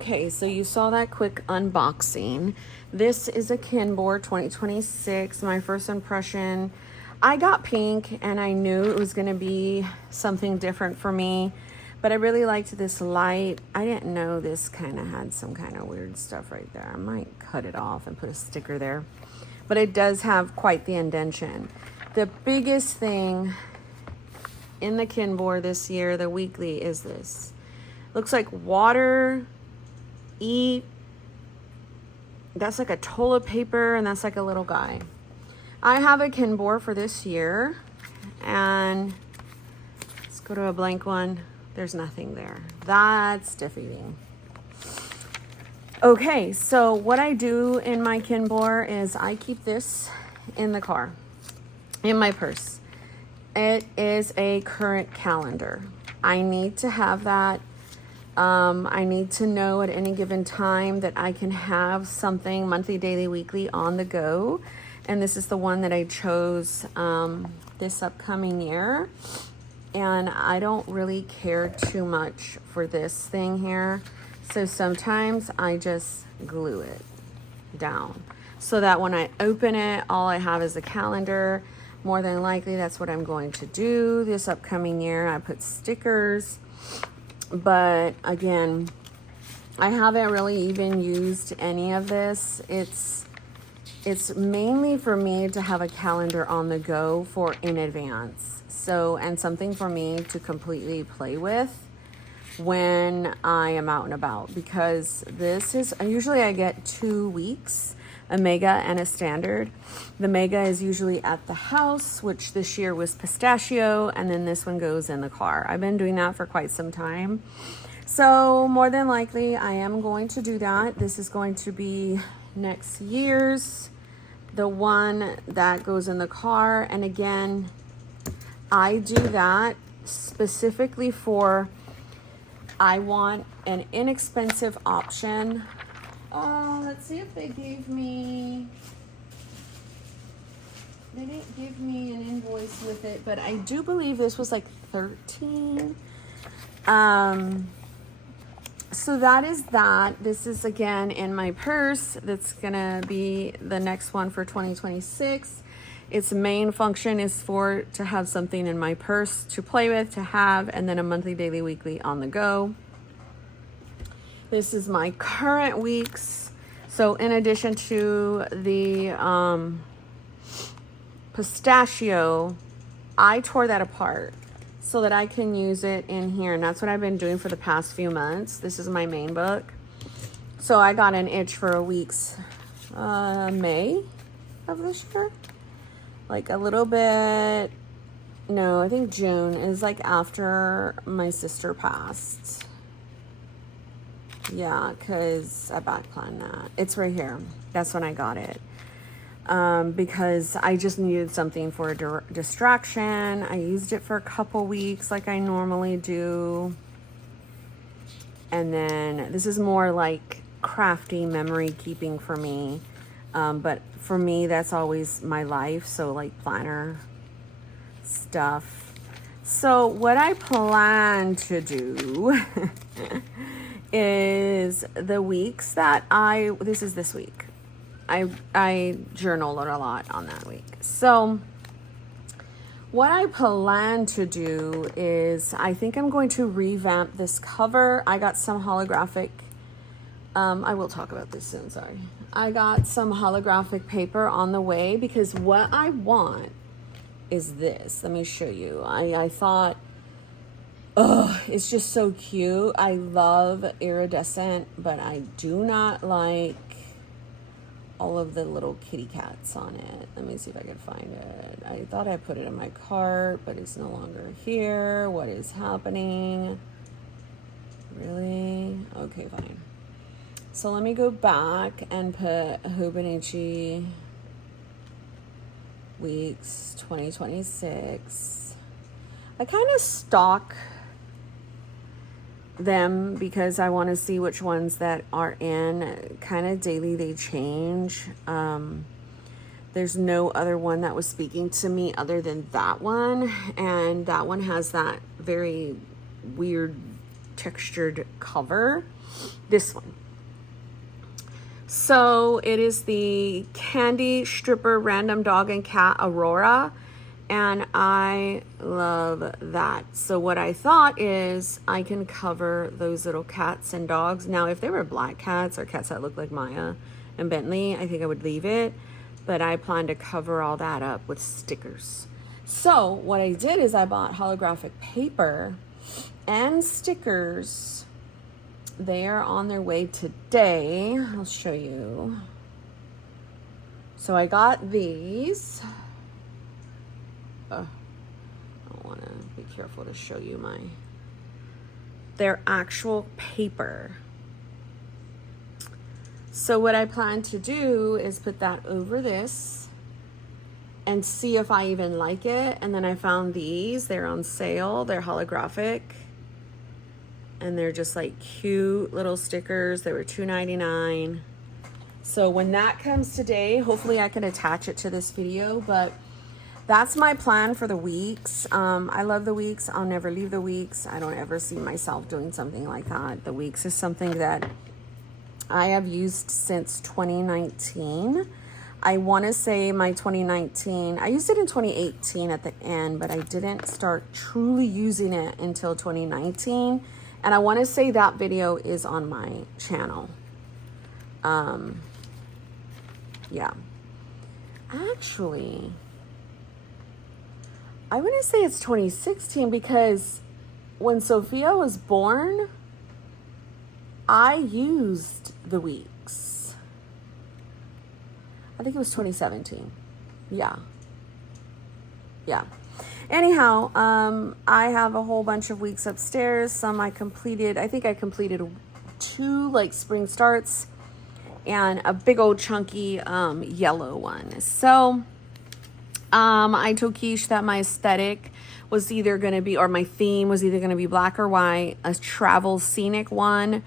Okay, so you saw that quick unboxing. This is a Kinbor 2026. My first impression, I got pink and I knew it was going to be something different for me, but I really liked this light. I didn't know this kind of had some kind of weird stuff right there. I might cut it off and put a sticker there, but it does have quite the indentation. The biggest thing in the Kinbor this year, the weekly, is this. Looks like water, eat, that's like a toilet paper, and that's like a little guy. I have a Kinbor for this year, and let's go to a blank one. There's nothing there. That's defeating. Okay, so what I do in my Kinbor is I keep this in the car, in my purse. It is a current calendar. I need to have that. I need to know at any given time that I can have something monthly, daily, weekly on the go. And this is the one that I chose this upcoming year. And I don't really care too much for this thing here. So sometimes I just glue it down so that when I open it, all I have is a calendar. More than likely, that's what I'm going to do this upcoming year. I put stickers. But again, I haven't really even used any of this. It's mainly for me to have a calendar on the go for in advance. So, and something for me to completely play with when I am out and about, because this is, usually I get 2 weeks, a mega and a standard. The mega is usually at the house, which this year was pistachio, and then this one goes in the car. I've been doing that for quite some time. So more than likely I am going to do that. This is going to be next year's, the one that goes in the car. And again, I do that specifically for, I want an inexpensive option. Let's see if they gave me, they didn't give me an invoice with it, but I do believe this was like $13. So that is that. This is again in my purse. That's gonna be the next one for 2026. Its main function is to have something in my purse to play with, to have, and then a monthly, daily, weekly on the go. This is my current weeks. So in addition to the pistachio, I tore that apart so that I can use it in here. And that's what I've been doing for the past few months. This is my main book. So I got an itch for a week's May of this year. Like a little bit, no, I think June is like after my sister passed. Yeah, because I backplanned that. It's right here. That's when I got it. Because I just needed something for a distraction. I used it for a couple weeks like I normally do. And then this is more like crafty memory keeping for me. But for me, that's always my life. So like planner stuff. So what I plan to do is the weeks that this is this week. I journal a lot on that week. So what I plan to do is I think I'm going to revamp this cover. I got some holographic, I will talk about this soon, sorry. I got some holographic paper on the way because what I want is this. Let me show you. I thought, oh, it's just so cute. I love iridescent, but I do not like all of the little kitty cats on it. Let me see if I can find it. I thought I put it in my cart, but it's no longer here. What is happening? Really? Okay, fine. So let me go back and put Hobonichi weeks 2026. I kind of stalk them because I want to see which ones that are in kind of daily. They change. There's no other one that was speaking to me other than that one, and that one has that very weird textured cover. This one. So it is the Candy Stripper Random Dog and Cat Aurora, and I love that. So what I thought is I can cover those little cats and dogs. Now, if they were black cats or cats that look like Maya and Bentley, I think I would leave it, but I plan to cover all that up with stickers. So what I did is I bought holographic paper and stickers. They are on their way today. I'll show you. So I got these. I want to be careful to show you their actual paper. So what I plan to do is put that over this and see if I even like it. And then I found these. They're on sale. They're holographic. And they're just like cute little stickers. They were $2.99. So when that comes today, hopefully I can attach it to this video. But that's my plan for the weeks. I love the weeks. I'll never leave the weeks. I don't ever see myself doing something like that. The weeks is something that I have used since 2019. I want to say my 2019, I used it in 2018 at the end, but I didn't start truly using it until 2019. And I want to say that video is on my channel. Yeah. Actually, I want to say it's 2016 because when Sophia was born, I used the weeks. I think it was 2017. Yeah. Yeah. Anyhow, I have a whole bunch of weeks upstairs. Some I completed. I think I completed 2 like spring starts and a big old chunky yellow one. So I told Keish that my aesthetic was either going to be, or my theme was either going to be black or white, a travel scenic one,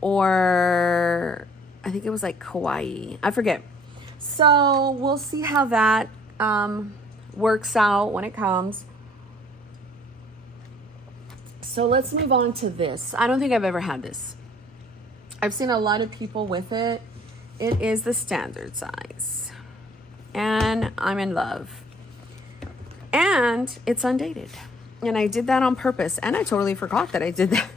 or I think it was like kawaii. I forget. So we'll see how that works out when it comes. So let's move on to this. I don't think I've ever had this. I've seen a lot of people with it. It is the standard size. And I'm in love. And it's undated. And I did that on purpose. And I totally forgot that I did that.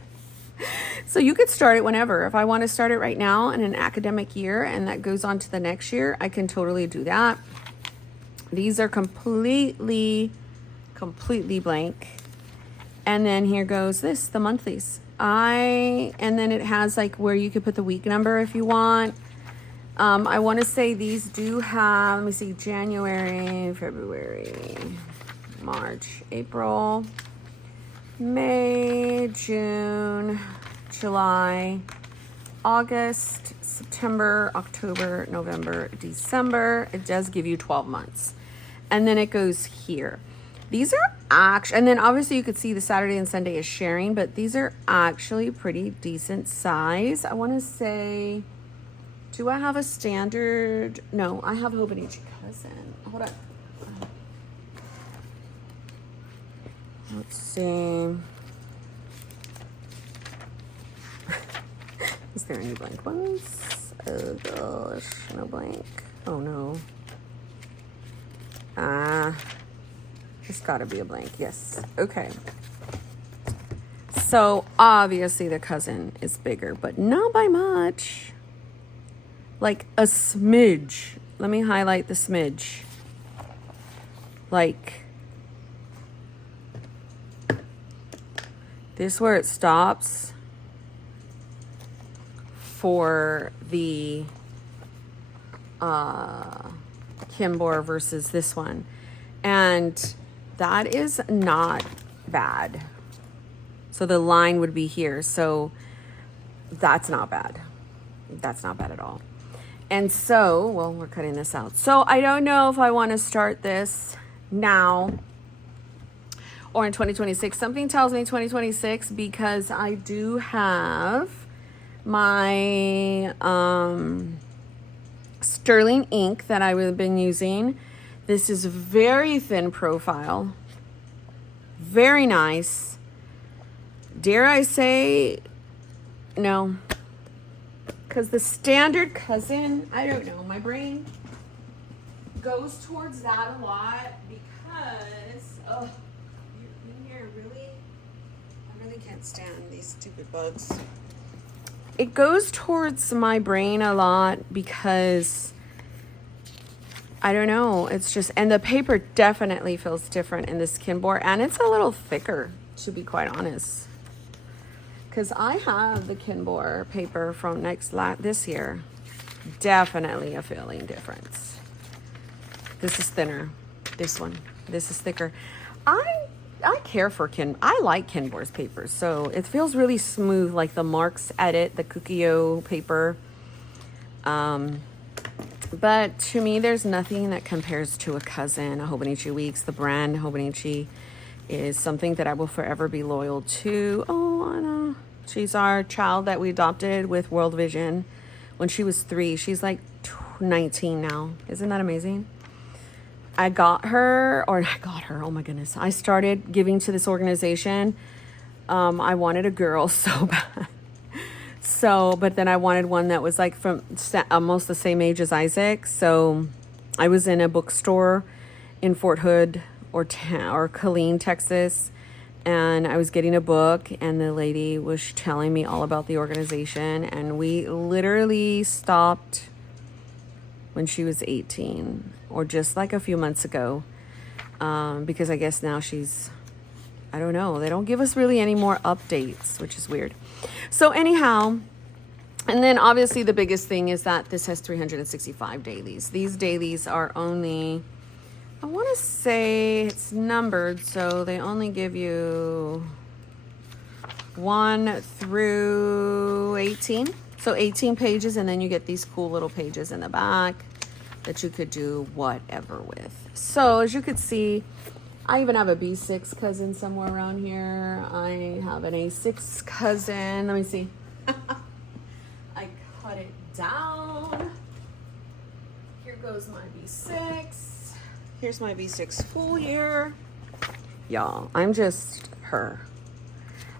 So you could start it whenever. If I want to start it right now in an academic year and that goes on to the next year, I can totally do that. These are completely blank. And then here goes this, the monthlies. And then it has like where you could put the week number if you want. I want to say these do have, let me see, January, February, March, April, May, June, July, August, September, October, November, December. It does give you 12 months. And then it goes here. These are actually, and then obviously you could see the Saturday and Sunday is sharing, but these are actually pretty decent size. I want to say, do I have a standard? No, I have Hobonichi Cousin. Hold on. Let's see. Is there any blank ones? Oh gosh, no blank. Oh no. It's gotta be a blank. Yes. Okay. So obviously the Cousin is bigger, but not by much. Like a smidge. Let me highlight the smidge. Like this where it stops for the Kinbor versus this one. And that is not bad. So the line would be here. So that's not bad. That's not bad at all. And so, well, we're cutting this out. So I don't know if I want to start this now or in 2026. Something tells me 2026 because I do have my sterling ink that I would have been using. This is very thin profile. Very nice. Dare I say, no, because the standard cousin, I don't know, my brain goes towards that a lot because, oh, you're in here, really? I really can't stand these stupid bugs. It goes towards my brain a lot because, I don't know, it's just, and the paper definitely feels different in this Kinbor, and it's a little thicker, to be quite honest. Because I have the Kinbor paper from this year. Definitely a feeling difference. This is thinner. This one. This is thicker. I care for I like Kinbor's papers. So it feels really smooth, like the Marks Edit, the Kukio paper. But to me, there's nothing that compares to a cousin, a Hobonichi Weeks. The brand Hobonichi is something that I will forever be loyal to. Oh, Anna. She's our child that we adopted with World Vision when she was 3. She's like 19 now. Isn't that amazing? I got her, oh my goodness. I started giving to this organization. I wanted a girl so bad. But then I wanted one that was like from almost the same age as Isaac. So I was in a bookstore in Fort Hood or Killeen, Texas. And I was getting a book, and the lady was telling me all about the organization. And we literally stopped when she was 18, or just like a few months ago, because I guess now she's, I don't know, they don't give us really any more updates, which is weird. So anyhow, and then obviously the biggest thing is that this has 365 dailies. These dailies are only, I want to say it's numbered, so they only give you 1 through 18. So 18 pages, and then you get these cool little pages in the back that you could do whatever with. So as you could see, I even have a B6 cousin somewhere around here. I have an A6 cousin. Let me see. I cut it down. Here goes my B6. Here's my B6 full year. Y'all, I'm just her.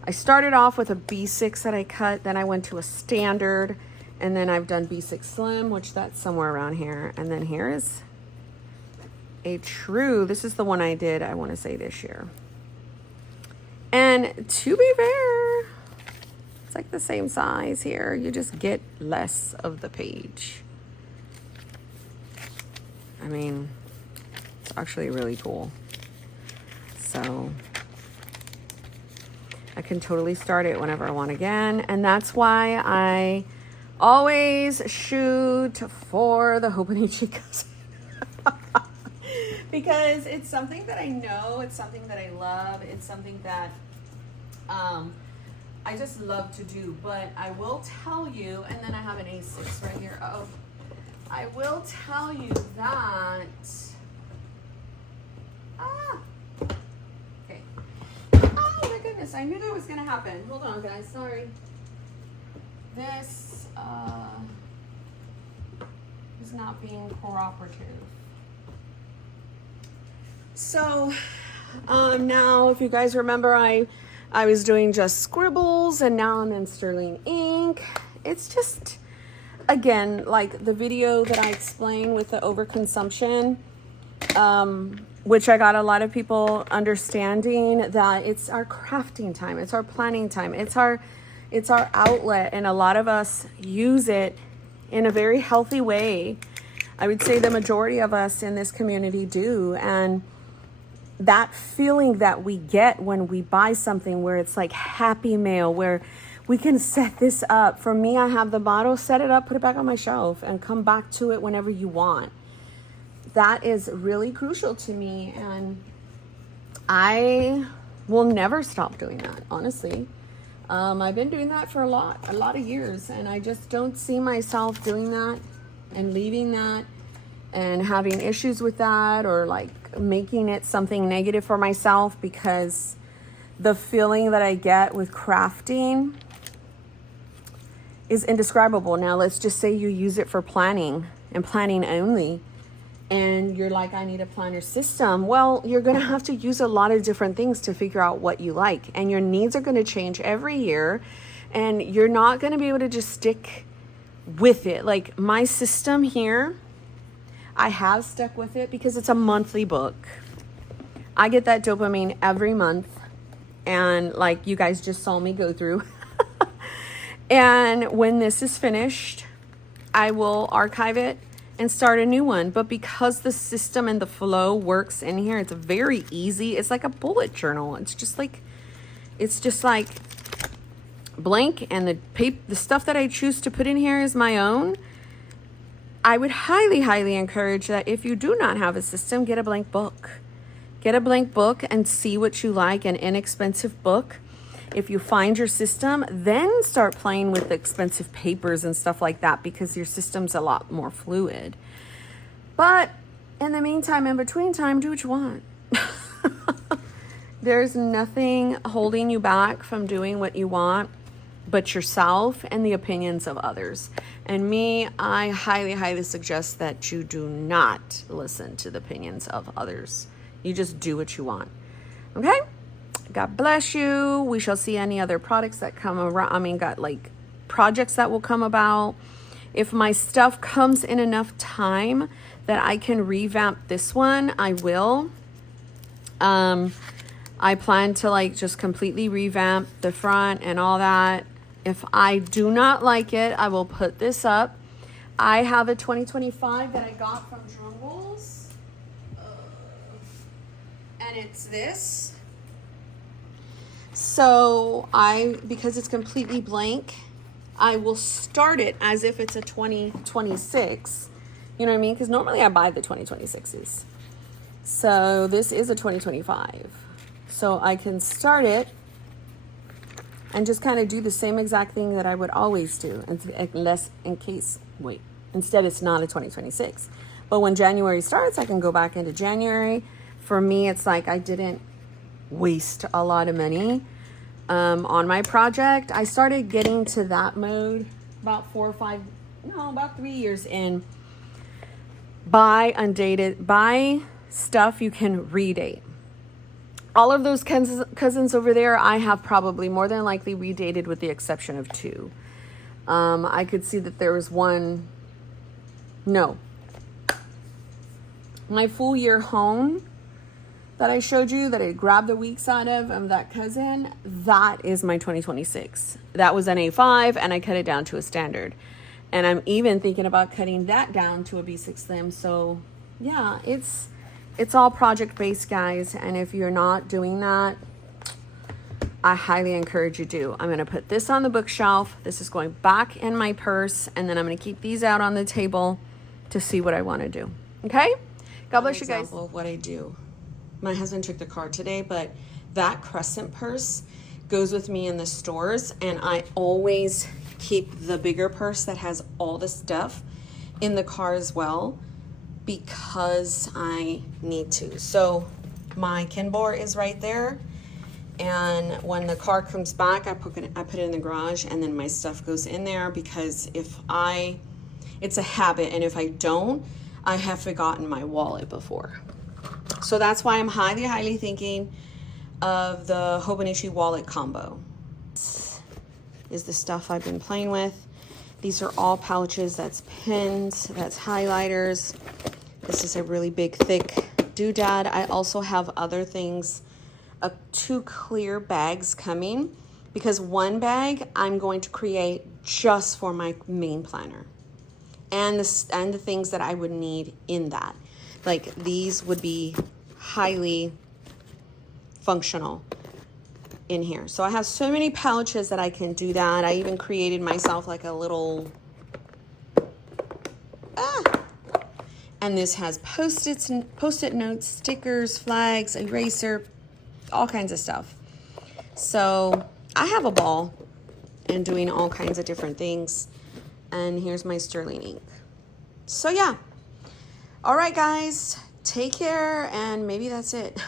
I started off with a B6 that I cut, then I went to a standard, and then I've done B6 Slim, which that's somewhere around here. And then here is a true, this is the one I did, I want to say this year. And to be fair, it's like the same size here. You just get less of the page. I mean, it's actually really cool. So I can totally start it whenever I want again. And that's why I always shoot for the Hobonichi cousin. Because it's something that I know, it's something that I love, it's something that I just love to do. But I will tell you, and then I have an A6 right here. Oh, I will tell you that, okay. Oh my goodness, I knew that was gonna happen. Hold on guys, sorry. This is not being cooperative. So now, if you guys remember, I was doing just scribbles, and now I'm in sterling ink. It's just, again, like the video that I explained with the overconsumption, which I got a lot of people understanding that it's our crafting time, it's our planning time, it's our outlet, and a lot of us use it in a very healthy way. I would say the majority of us in this community do. And that feeling that we get when we buy something where it's like Happy Mail, where we can set this up. For me, I have the bottle, set it up, put it back on my shelf, and come back to it whenever you want. That is really crucial to me, and I will never stop doing that, honestly. I've been doing that for a lot of years, and I just don't see myself doing that and leaving that and having issues with that, or like making it something negative for myself, because the feeling that I get with crafting is indescribable. Now, let's just say you use it for planning and planning only, and you're like, I need a planner system. Well, you're going to have to use a lot of different things to figure out what you like, and your needs are going to change every year, and you're not going to be able to just stick with it. Like my system here, I have stuck with it because it's a monthly book. I get that dopamine every month, and like you guys just saw me go through. And when this is finished, I will archive it and start a new one. But because the system and the flow works in here, it's very easy. It's like a bullet journal. It's just like blank, and the stuff that I choose to put in here is my own. I would highly encourage that if you do not have a system, get a blank book. Get a blank book and see what you like, an inexpensive book. If you find your system, then start playing with the expensive papers and stuff like that, because your system's a lot more fluid. But in the meantime, in between time, do what you want. There's nothing holding you back from doing what you want but yourself and the opinions of others. And me, I highly suggest that you do not listen to the opinions of others. You just do what you want. Okay? God bless you. We shall see any other products that come around. Got like projects that will come about. If my stuff comes in enough time that I can revamp this one, I will. I plan to like just completely revamp the front and all that. If I do not like it, I will put this up. I have a 2025 that I got from Drumbles. And it's this. So because it's completely blank, I will start it as if it's a 2026. You know what I mean? Because normally I buy the 2026s. So this is a 2025. So I can start it and just kind of do the same exact thing that I would always do, instead it's not a 2026. But when January starts, I can go back into January. For me, it's like I didn't waste a lot of money on my project. I started getting to that mode about 3 years in. Buy stuff you can redate. All of those cousins over there, I have probably more than likely redated with the exception of 2. I could see that there was one. No. My full year hone that I showed you, that I grabbed the weeks out of that cousin, that is my 2026. That was an A5 and I cut it down to a standard. And I'm even thinking about cutting that down to a B6 Slim. So yeah, it's all project based, guys. And if you're not doing that, I highly encourage you to. I'm going to put this on the bookshelf. This is going back in my purse. And then I'm going to keep these out on the table to see what I want to do. Okay? God bless you guys. Example of what I do. My husband took the car today, but that crescent purse goes with me in the stores. And I always keep the bigger purse that has all the stuff in the car as well, because I need to. So my Kinbor is right there, and when the car comes back, I put it in the garage, and then my stuff goes in there, because it's a habit, and if I don't, I have forgotten my wallet before. So that's why I'm highly thinking of the Hobonichi wallet combo. This is the stuff I've been playing with. These are all pouches. That's pins, that's highlighters. This is a really big, thick doodad. I also have other things, 2 clear bags coming, because one bag I'm going to create just for my main planner, and the things that I would need in that. Like these would be highly functional in here. So I have so many pouches that I can do that. I even created myself like a little and this has post-it notes, stickers, flags, eraser, all kinds of stuff. So I have a ball and doing all kinds of different things. And here's my sterling ink. So yeah. All right, guys, take care, and maybe that's it.